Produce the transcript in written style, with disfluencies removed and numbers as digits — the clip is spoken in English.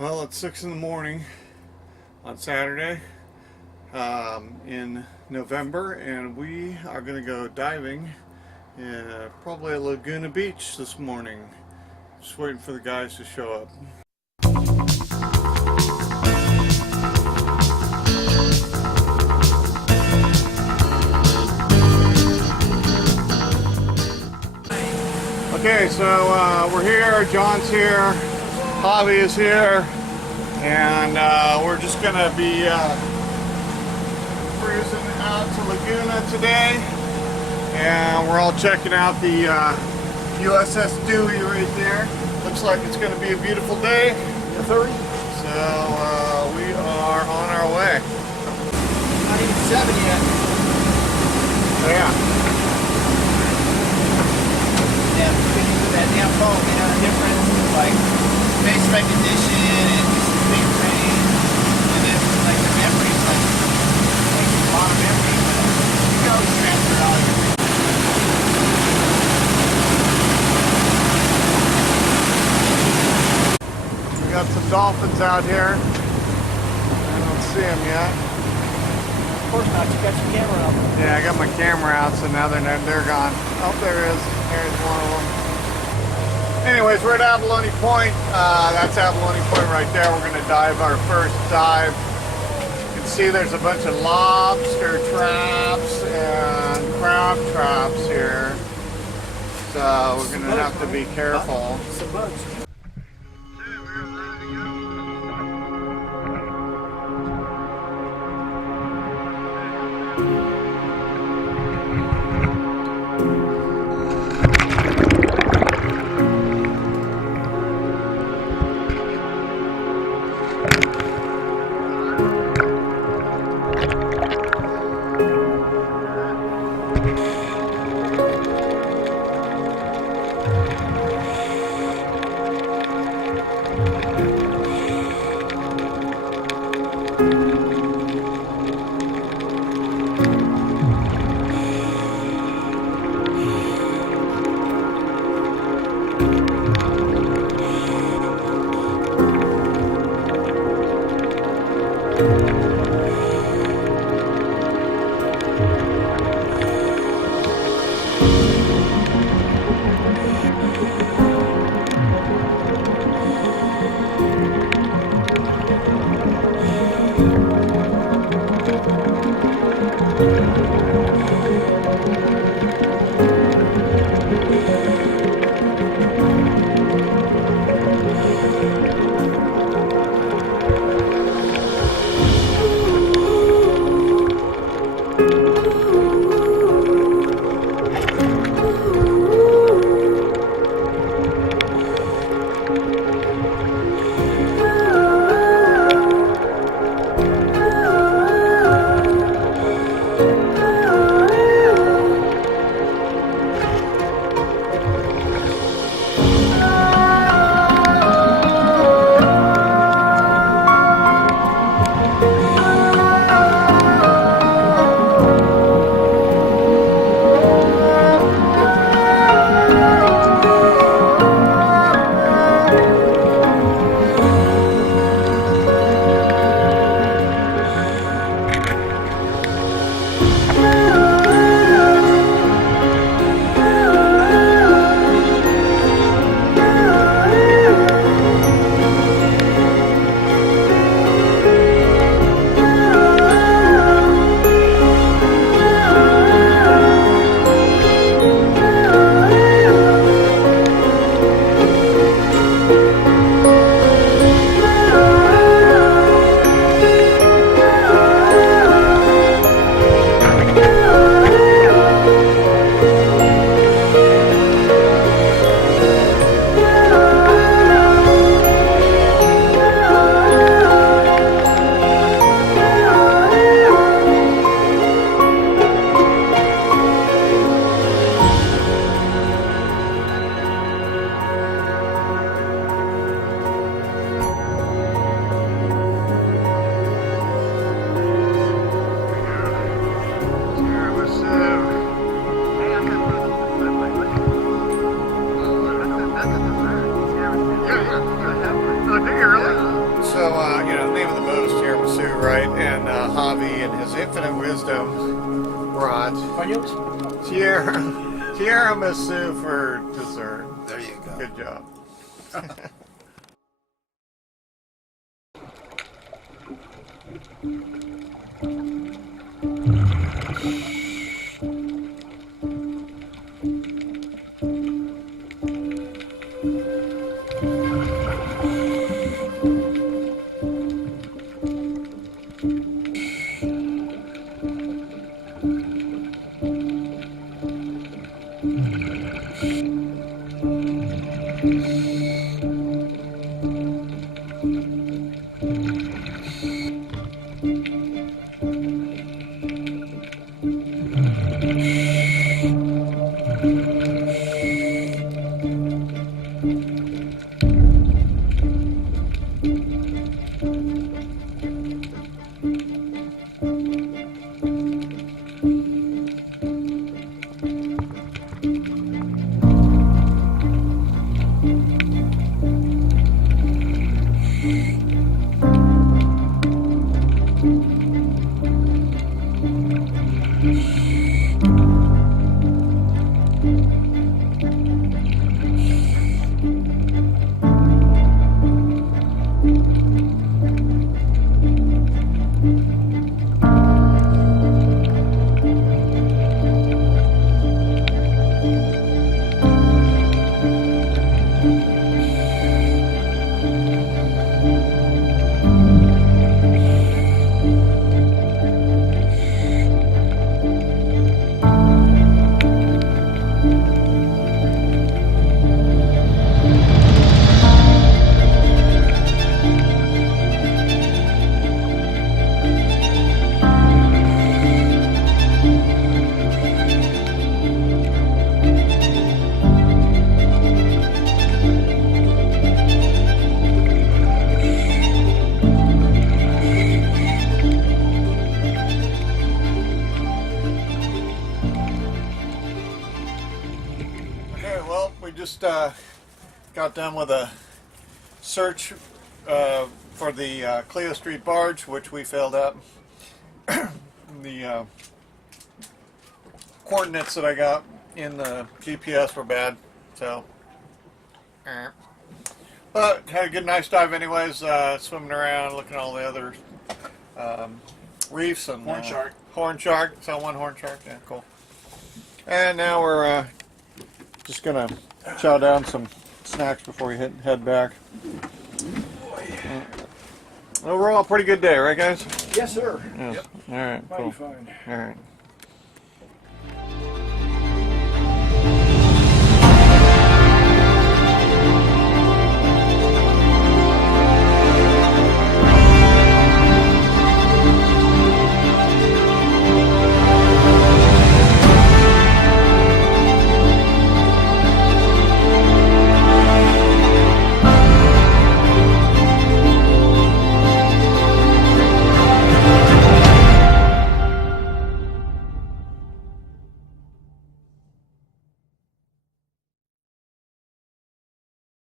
Well, it's 6 in the morning on Saturday in November, and we are going to go diving in probably at Laguna Beach this morning. Just waiting for the guys to show up. Okay, so we're here, John's here, Javi is here, and we're just going to be cruising out to Laguna today, and we're all checking out the USS Dewey right there. Looks like it's going to be a beautiful day. Yes, sir. So we are on our way. Not even 7 yet. Yeah. Yeah, with that damn phone, you know the difference? Like face recognition and just fingerprint, and then like the memory, like a lot of memory, but you can always transfer it all. We got some dolphins out here. I don't see them yet. Of course not, you got your camera out. Yeah, I got my camera out, so now they're gone. Oh, there is. There's one of them. Anyways, we're at Abalone Point. That's Abalone Point right there. We're going to dive our first dive. You can see there's a bunch of lobster traps and crab traps here. So we're going to have to be careful. Some bugs. right? And Javi and his infinite wisdom brought Tiaramisu for dessert. There you go. Good job. Just got done with a search for the Cleo Street Barge, which we filled up. The coordinates that I got in the GPS were bad, so. But had a good, nice dive anyways, swimming around, looking at all the other reefs and Horn shark. Horn shark, saw one horn shark, yeah, cool. And now we're just gonna chow down some snacks before we head back. Overall, pretty good day, right guys? Yes, sir. Yes. Yep. All right, cool. Fine. All right.